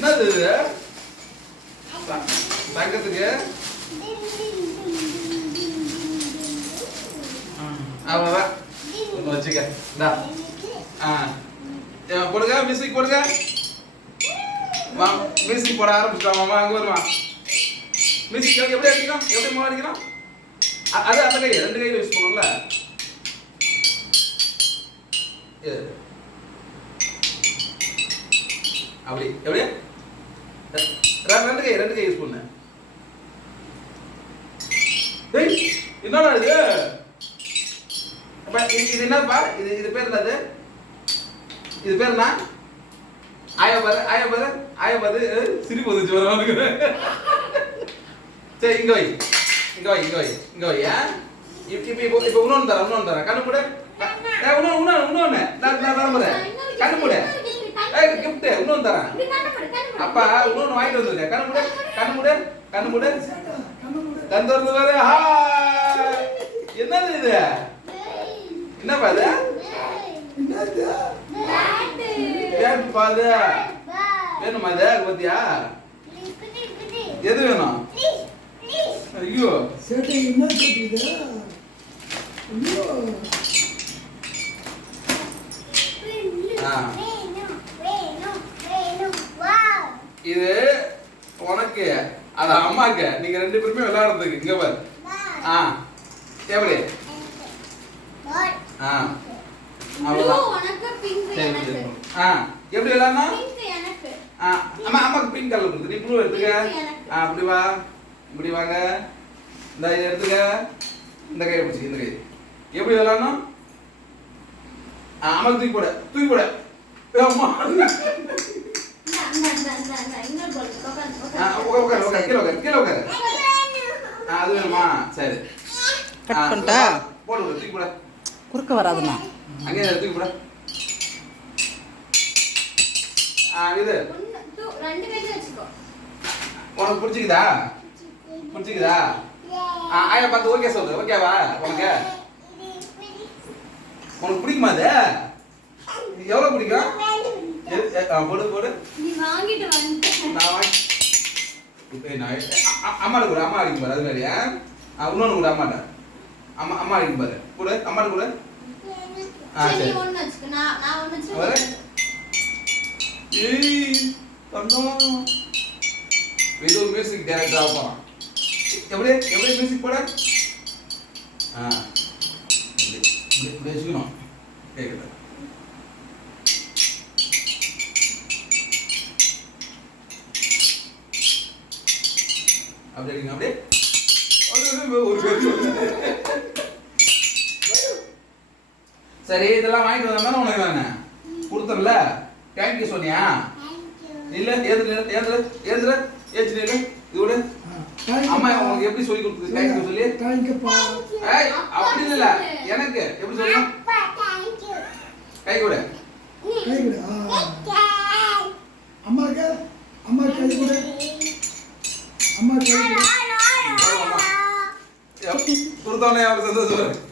என்னது இது தங்கத்துக்கு அவ்வளோதான் ஒன்று வச்சுக்க இந்தா போடுங்க மியூசிக் போடுங்க மியூசிக் போட ஆரம்பிச்சிட்டோம் மாமா அங்கே வருமா மியூசிக் எப்படி அடிக்கணும் எப்படி மாவு அடிக்கணும் அது அந்த கை ரெண்டு கையில் யூஸ் பண்ணும்ல அப்படி எப்படி ரெண்டு கை யூஸ் பண்ணு என்னடா இது இது என்னப்பா இது பேர் என்னது இது பேர் என்ன ஆயா பாரு சிரிப்பு வந்துச்சு வரவனுக்கு சரி இங்க வை இப்போ இன்னொன்று தரேன் கண்ணு மூடு இன்னொன்று நான் தரேன் கண்ணு மூடு கிஃப்ட் இன்னொன்று தரேன் அப்பா இன்னொன்று வாங்கிட்டு வந்துருக்கேன் கண்ணு மூடு கண் திறந்து பாரு என்னது இது என்னப்பா இது வேணுமா இது பத்தியா எது வேணும் ஐயோ சேட்டை என்ன கேக்குது ஐயோ இது உனக்கு அது அம்மாக்கு நீங்க ரெண்டு பேருமே விளையாடுறதுக்கு இங்க பாரு எப்படி எப்படி விளையாடணும் அம்மாக்கு பிங்க் கலர் இருக்கு நீ ப்ளூ எடுத்துக்க அப்படி வா இப்படி வாங்க இந்த இதை எடுத்துக்க இந்த கையை பிடிச்சி இந்த கை எப்படி விளையாடணும் அம்மாக்கு தூக்கி போட அம்மா கீழே உட்காரு அது வேணுமா சரி போடு தூக்கி போட குறுக்க வராதுண்ணா அங்கே தூக்கி போட இது உனக்கு பிடிச்சிக்குதா ஆயா பார்த்து ஓகே சொல்லு ஓகேவா உனக்கு பிடிக்குமா அது எவ்வளவு பிடிக்கும் போடு நான் அம்மாட்ட கூட அம்மா அடிக்கும் பாரு அது மாதிரி இன்னொன்று கூட அம்மா அடிக்கும் பாரு கூட அம்மாட்ட கூட சரி இது ஒரு மியூசிக் டைரக்டர் ஆக போறான் எப்படி மியூசிக் போட இப்படி வச்சுக்கணும் கேட்குது அப்படி அடிக்கணும் அப்படியே சரி இதெல்லாம் வாங்கிட்டு வந்தா உனக்கு தானே கொடுத்துடல தேங்க்யூ சோனியா இல்ல ஏதுல இதோட அம்மா உனக்கு எப்படி சொல்லி கொடுத்தது தேங்க்யூ சொல்லி அப்படி இல்ல எனக்கு எப்படி சொல்லணும் கை கூட அம்மா கை கூட கொடுத்தவனே அவருக்கு சந்தோஷம்